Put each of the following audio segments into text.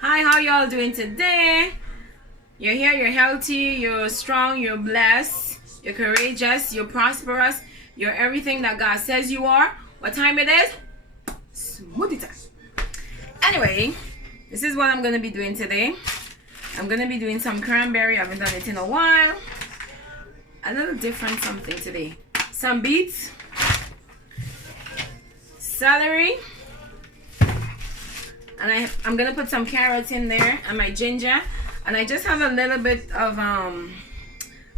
Hi, how y'all doing today? You're here, you're healthy, you're strong, you're blessed, you're courageous, you're prosperous, you're everything that God says you are. What time it is? Smoothie time. Anyway, this is what I'm gonna be doing today. I'm gonna be doing some cranberry. I haven't done it in a while. A little different something today. Some beets, celery, and I'm gonna put some carrots in there and my ginger, and I just have a little bit of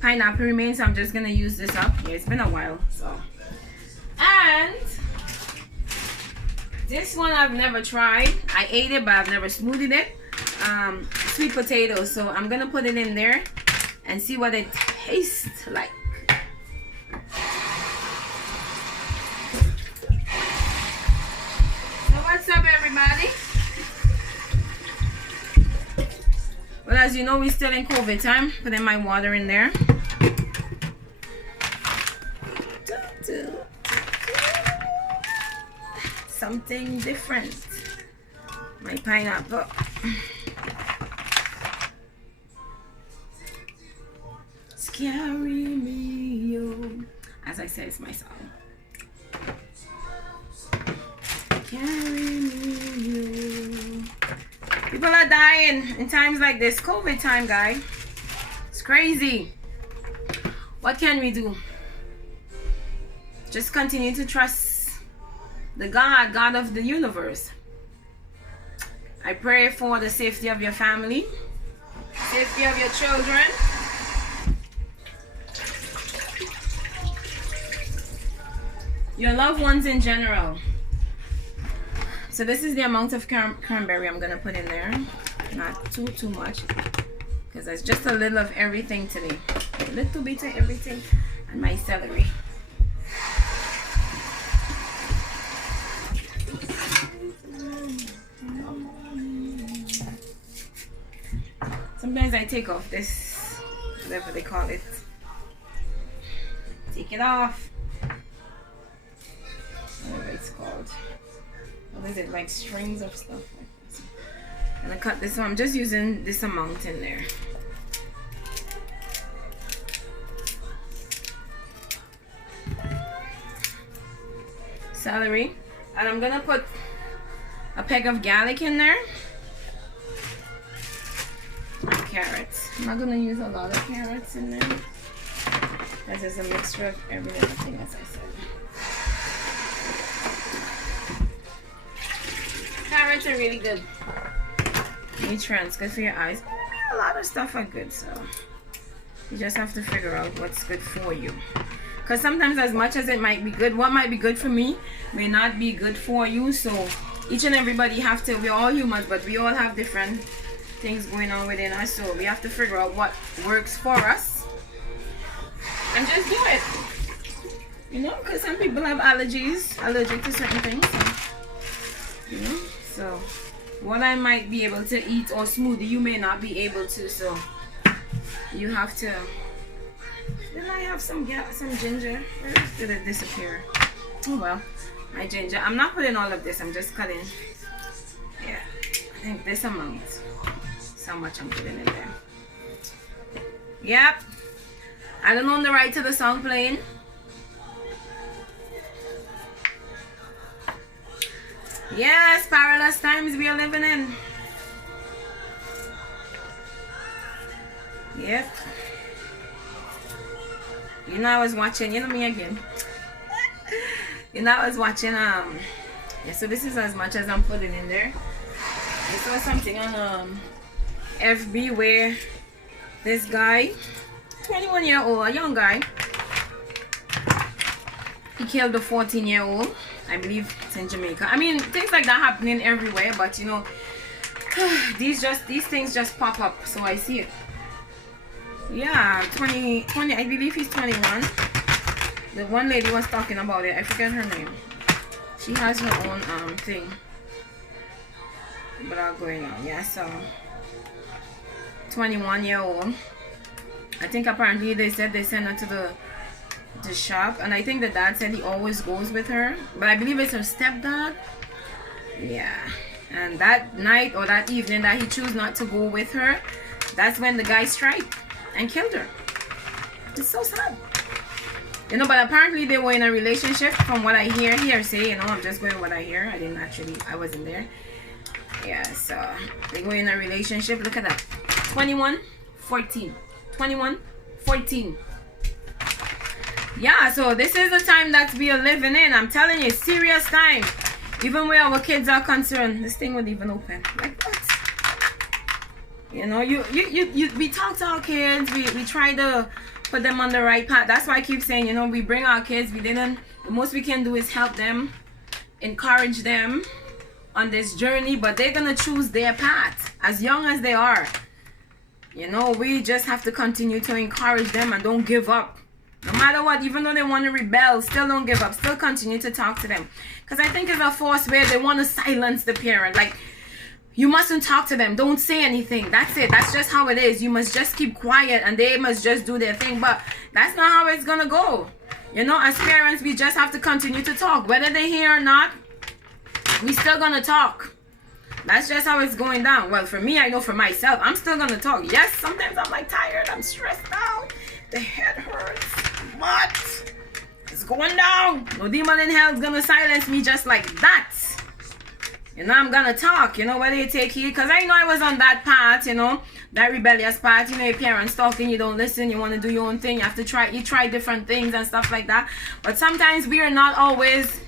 pineapple remains, so I'm just gonna use this up. Yeah, it's been a while. So, and this one I've never tried. I ate it, but I've never smoothied it. Sweet potatoes. So I'm gonna put it in there and see what it tastes like. So what's up, everybody? Well, as you know, we're still in COVID time. Putting my water in there. Something different. My pineapple. Carry me, oh. As I said, it's my song. Carry me, oh. People are dying in times like this. COVID time, guys. It's crazy. What can we do? Just continue to trust the God of the universe. I pray for the safety of your family, safety of your children, your loved ones in general. So this is the amount of cranberry I'm gonna put in there. Not too much, because there's just a little of everything today. A little bit of everything. And my celery. Sometimes I take off this, whatever they call it. Take it off. Whatever it's called. What is it? Like strings of stuff like this. And I cut this one. I'm just using this amount in there. Celery. And I'm gonna put a peg of garlic in there. And carrots. I'm not gonna use a lot of carrots in there. Because there's a mixture of every little thing, as I said. Carrots are really good. Nutrients, good for your eyes. A lot of stuff are good, so you just have to figure out what's good for you. Because sometimes, as much as it might be good, what might be good for me may not be good for you. So each and everybody have to, we're all humans, but we all have different things going on within us. So we have to figure out what works for us and just do it. You know, because some people have allergic to certain things. So, you know. So, what I might be able to eat or smoothie, you may not be able to. So, you have to. Then I have some ginger. Where did it disappear? Oh well, my ginger. I'm not putting all of this. I'm just cutting. Yeah, I think this amount. That's how much I'm putting in there. Yep. I don't own the right to the song playing. Yes, perilous times we are living in. Yep. You know, I was watching, you know me again. You know, I was watching, yeah, so this is as much as I'm putting in there. I saw something on, FB where this guy, 21-year-old, a young guy, he killed a 14-year-old. I believe it's in Jamaica. I mean, things like that happening everywhere, but you know, these things just pop up, so I see it. Yeah, 20, I believe he's 21. The one lady was talking about it. I forget her name. She has her own thing. But all going on, yeah. So 21-year-old. I think apparently they said they sent her to the shop, and I think the dad said he always goes with her, but I believe it's her stepdad. Yeah, And that night or that evening that he chose not to go with her, that's when the guy struck and killed her. It's so sad. You know, but apparently they were in a relationship from what I hearsay, you know, I'm just going with what I hear. I wasn't there. Yeah, so they were in a relationship. Look at that. 21, 14. 21, 14. Yeah, so this is the time that we are living in. I'm telling you, serious time. Even where our kids are concerned, this thing would even open. Like what? You know, we talk to our kids. We try to put them on the right path. That's why I keep saying, you know, we bring our kids. The most we can do is help them, encourage them on this journey. But they're gonna choose their path as young as they are. You know, we just have to continue to encourage them and don't give up. No matter what, even though they want to rebel, still don't give up. Still continue to talk to them. Because I think it's a force where they want to silence the parent. Like, you mustn't talk to them. Don't say anything. That's it. That's just how it is. You must just keep quiet and they must just do their thing. But that's not how it's going to go. You know, as parents, we just have to continue to talk. Whether they hear or not, we still going to talk. That's just how it's going down. Well, for me, I know for myself, I'm still going to talk. Yes, sometimes I'm like tired. I'm stressed out. The head hurts. What? It's going down. No demon in hell is going to silence me just like that. You know, I'm going to talk. You know, whether you take heed. Because I know I was on that path, you know. That rebellious part. You know, your parents talking. You don't listen. You want to do your own thing. You have to try. You try different things and stuff like that. But sometimes we are not always.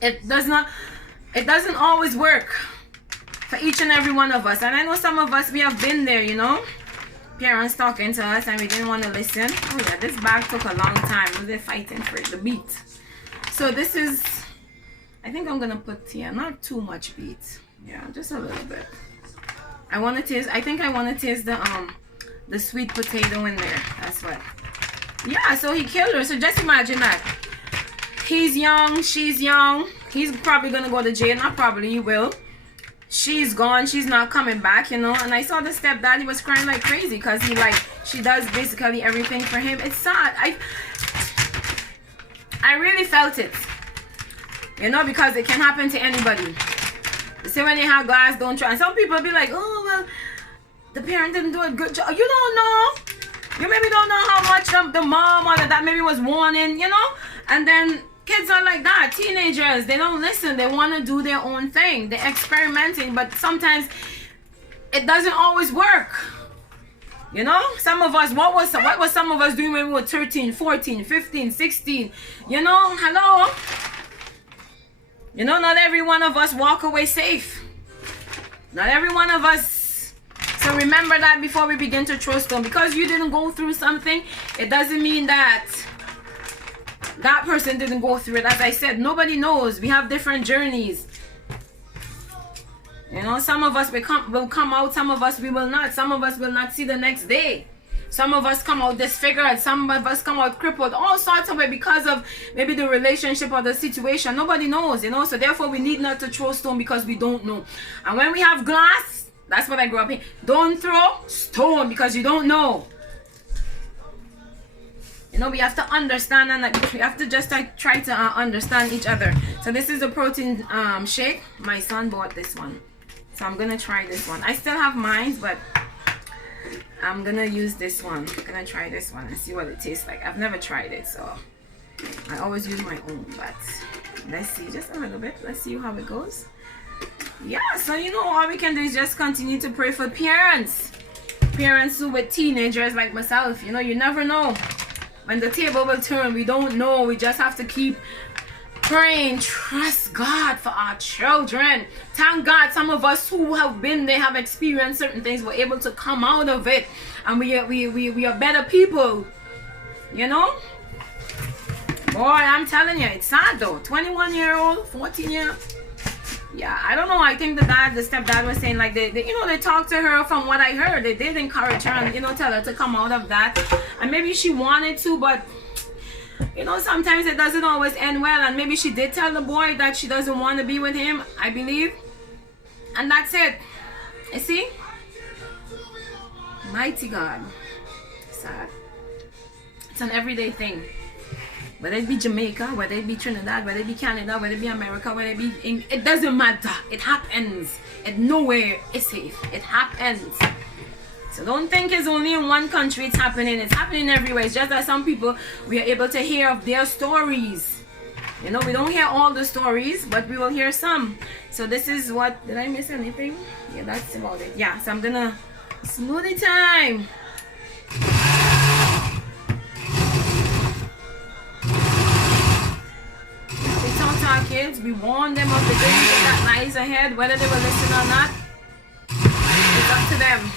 It doesn't always work. For each and every one of us. And I know some of us, we have been there, you know. Parents talking to us and we didn't want to listen. Oh yeah, this bag took a long time. They're fighting for it, the beet. So this is, I think I'm going to put here, not too much beet. Yeah, just a little bit. I think I want to taste the sweet potato in there. That's what. Yeah, so he killed her. So just imagine that. He's young, she's young. He's probably going to go to jail. Not probably, he will. She's gone, she's not coming back, you know. And I saw the stepdad, he was crying like crazy because she does basically everything for him. It's sad. I really felt it, you know, because it can happen to anybody. You see, when you have glass, don't try. And some people be like, oh well, the parent didn't do a good job. You don't know. You maybe don't know how much the mom or the dad maybe was warning, you know. And then kids are like that. Teenagers, they don't listen. They want to do their own thing. They're experimenting, but sometimes it doesn't always work. You know, some of us, what was some of us doing when we were 13, 14, 15, 16? You know, hello. You know, not every one of us walk away safe. Not every one of us. So remember that before we begin to trust them. Because you didn't go through something, it doesn't mean that that person didn't go through it. As I said, nobody knows. We have different journeys. You know, some of us will come out, some of us we will not. Some of us will not see the next day. Some of us come out disfigured. Some of us come out crippled. All sorts of it because of maybe the relationship or the situation. Nobody knows, you know. So therefore we need not to throw stone because we don't know. And when we have glass, that's what I grew up in. Don't throw stone because you don't know. You know, we have to understand and we have to just try to understand each other. So this is a protein shake. My son bought this one. So I'm going to try this one. I still have mine, but I'm going to use this one. I'm going to try this one and see what it tastes like. I've never tried it, so I always use my own. But let's see, just a little bit. Let's see how it goes. Yeah, so you know, all we can do is just continue to pray for parents. Parents who with teenagers like myself. You know, you never know when the table will turn. We don't know. We just have to keep praying. Trust God for our children. Thank God some of us who have been there, have experienced certain things, were able to come out of it, and we are better people. You know, boy, I'm telling you, it's sad though. 21-year-old, 14-year-old. Yeah, I don't know. I think the stepdad was saying like they you know, they talked to her. From what I heard, they did encourage her and, you know, tell her to come out of that. And maybe she wanted to, but you know, sometimes it doesn't always end well. And maybe she did tell the boy that she doesn't want to be with him, I believe. And that's it. You see? Mighty God. Sad. It's an everyday thing. whether it be Jamaica, whether it be Trinidad, whether it be Canada, whether it be America, whether it be it doesn't matter. It happens. It nowhere is safe. It happens. So don't think it's only in one country it's happening. It's happening everywhere. It's just that some people, we are able to hear of their stories. You know, we don't hear all the stories, but we will hear some. So this is what, did I miss anything? Yeah, that's about it. Yeah, so I'm gonna, smoothie time. We talk to our kids, we warn them of the danger that lies ahead, whether they will listen or not. It's up to them.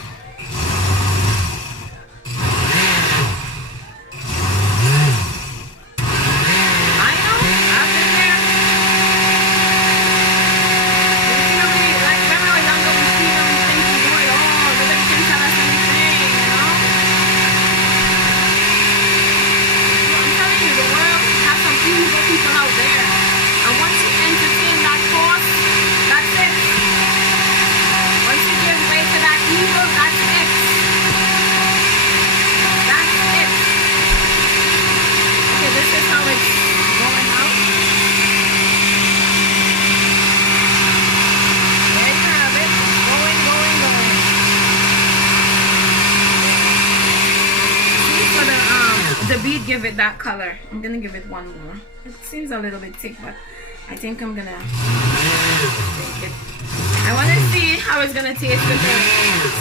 The bead give it that color. I'm gonna give it one more. It seems a little bit thick, but I think I'm gonna take it. I want to see how it's gonna taste with the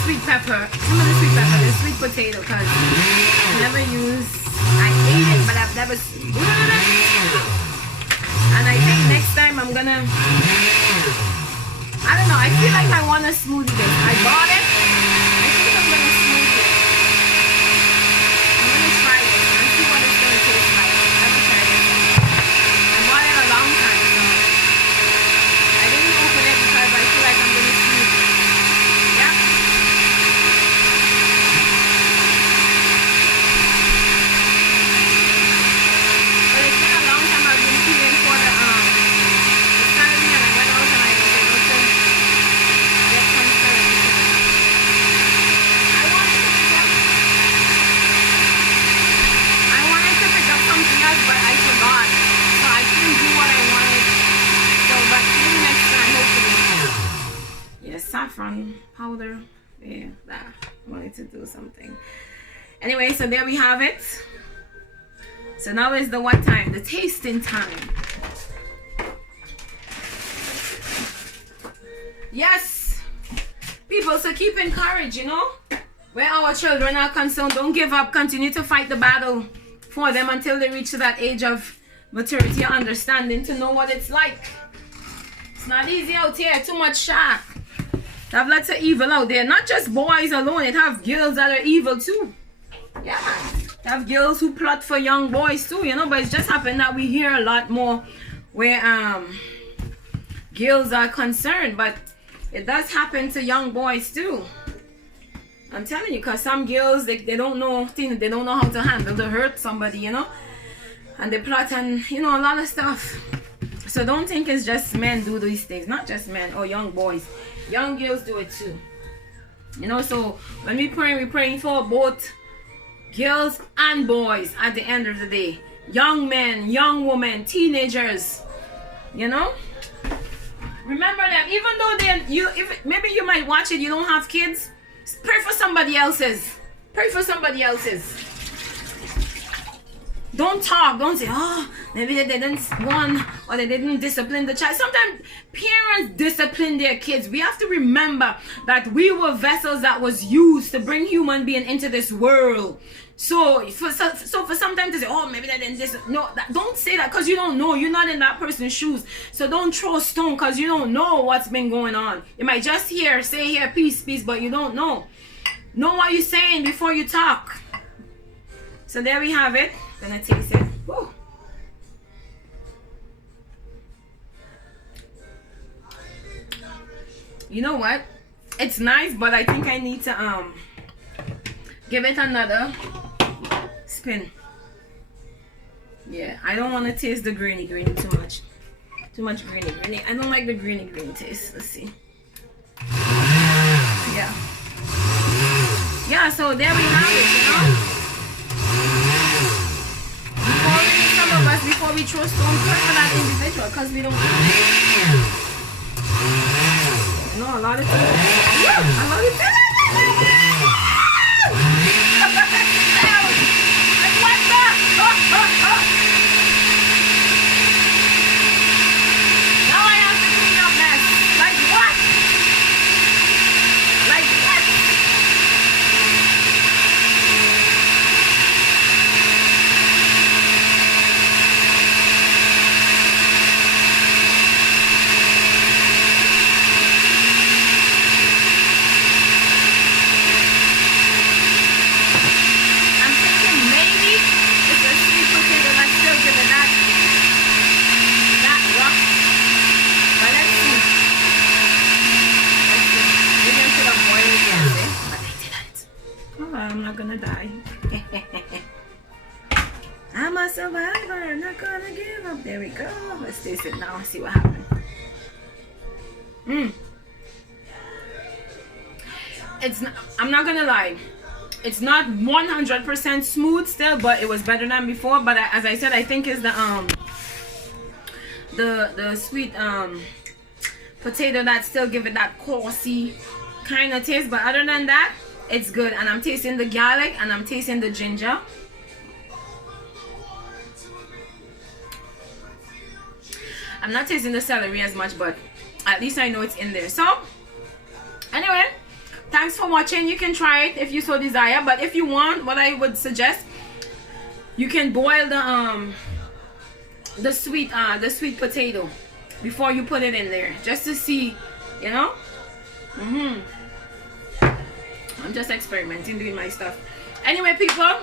sweet pepper. Some of the sweet pepper, the sweet potato, because I never use. I ate it, but I've never. And I think next time I'm gonna. I don't know. I feel like I want to smoothie this. I bought it. I think I'm gonna smoothie it. I'm gonna try it. Saffron powder. Yeah, that I wanted to do something. Anyway, so there we have it. So now is the what time? The tasting time. Yes, people, so keep encouraged, you know, where our children are concerned. Don't give up. Continue to fight the battle for them until they reach that age of maturity or understanding to know what it's like. It's not easy out here. Too much shark. They have lots of evil out there. Not just boys alone. It have girls that are evil too. Yeah, they have girls who plot for young boys too, you know. But it's just happened that we hear a lot more where girls are concerned. But it does happen to young boys too. I'm telling you, because some girls, they don't know things. They don't know how to handle to hurt somebody, you know. And they plot and, you know, a lot of stuff. So don't think it's just men do these things. Not just men or young boys. Young girls do it too. You know, so when we pray, we're praying for both girls and boys at the end of the day. Young men, young women, teenagers. You know? Remember them. Even though maybe you might watch it, you don't have kids. Pray for somebody else's. Pray for somebody else's. Don't talk. Don't say, oh, maybe they didn't want or they didn't discipline the child. Sometimes parents discipline their kids. We have to remember that we were vessels that was used to bring human being into this world. So for sometimes to say, oh, maybe they didn't discipline. No, don't say that because you don't know. You're not in that person's shoes. So don't throw a stone because you don't know what's been going on. You might just say here, peace, peace, but you don't know. Know what you're saying before you talk. So there we have it. Gonna taste it. Woo. You know what? It's nice, but I think I need to give it another spin. Yeah, I don't want to taste the greeny too much. Too much greeny. I don't like the greeny taste. Let's see. Yeah. Yeah, so there we have it, you know. Some of us we throw stone, pray for that individual, because we don't have. You know, a lot of times. What the? Now I have to clean up mess. Like what? Like what? I'm not gonna die. I'm a survivor, not gonna give up. There we go. Let's taste it now and see what happens. It's not, I'm not gonna lie. It's not 100% smooth still, but it was better than before. But as I said, I think it's the sweet potato that still give it that coarse kind of taste. But other than that, it's good. And I'm tasting the garlic and I'm tasting the ginger. I'm not tasting the celery as much, but at least I know it's in there. So anyway, thanks for watching. You can try it if you so desire, but if you want, what I would suggest, you can boil the sweet potato before you put it in there, just to see, you know. I'm just experimenting, doing my stuff. Anyway, people,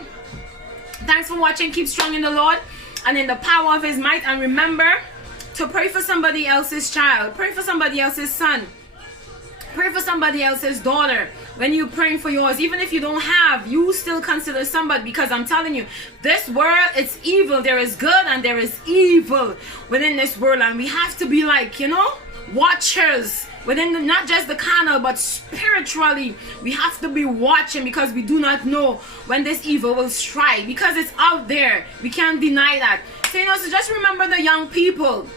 thanks for watching. Keep strong in the Lord and in the power of his might, and remember to pray for somebody else's child, pray for somebody else's son, pray for somebody else's daughter. When you're praying for yours, even if you don't have, you still consider somebody, because I'm telling you, this world, it's evil. There is good and there is evil within this world, and we have to be like, you know, watchers within not just the carnal, but spiritually. We have to be watching, because we do not know when this evil will strike, because it's out there. We can't deny that. So, you know, so just remember the young people,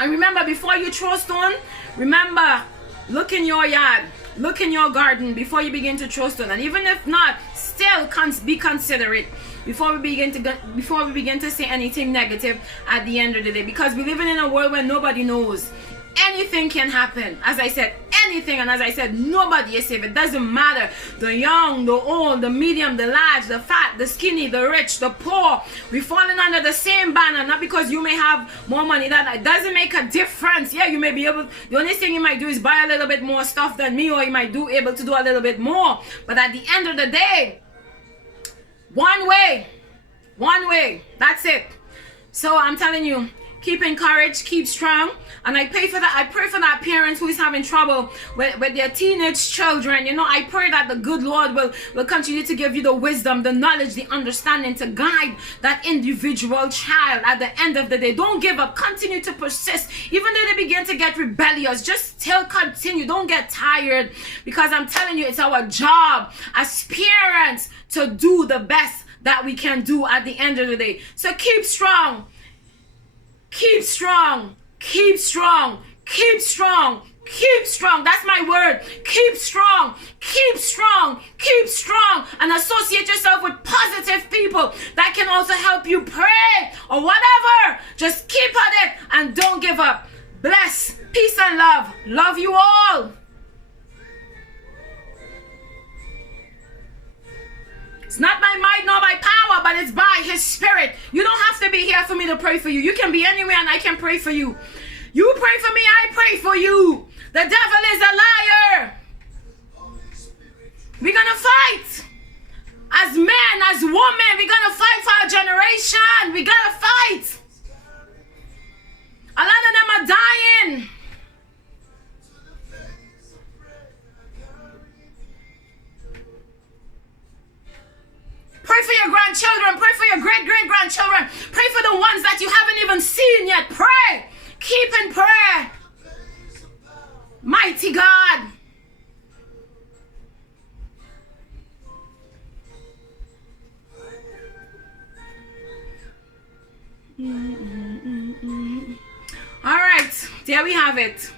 and remember, before you throw stone, remember, look in your yard, look in your garden before you begin to throw stone. And even if not, still be considerate before we begin to say anything negative at the end of the day, because we're living in a world where nobody knows. Anything can happen. As I said, anything. And as I said, nobody is safe. It doesn't matter. The young, the old, the medium, the large, the fat, the skinny, the rich, the poor. We're falling under the same banner. Not because you may have more money. That doesn't make a difference. Yeah, you may be able, the only thing you might do is buy a little bit more stuff than me, or you might be able to do a little bit more. But at the end of the day, one way. That's it. So I'm telling you, keep encouraged, keep strong. And I pray for that parents who is having trouble with their teenage children. You know, I pray that the good Lord will continue to give you the wisdom, the knowledge, the understanding to guide that individual child at the end of the day. Don't give up. Continue to persist. Even though they begin to get rebellious, just still continue. Don't get tired, because I'm telling you, it's our job as parents to do the best that we can do at the end of the day. So keep strong. Keep strong. Keep strong. Keep strong. Keep strong. That's my word. Keep strong. Keep strong. Keep strong. And associate yourself with positive people that can also help you pray or whatever. Just keep at it and don't give up. Bless. Peace and love. Love you all. It's not by might nor by power, but it's by his spirit. You don't have to be here for me to pray for you. You can be anywhere and I can pray for you. You pray for me, I pray for you. The devil is a liar. We're going to fight. As men, as women, we're going to fight for our generation. We got to fight. A lot of them are dying. Pray for your grandchildren. Pray for your great-great-grandchildren. Pray for the ones that you haven't even seen yet. Pray. Keep in prayer. Mighty God. Mm-hmm. There we have it.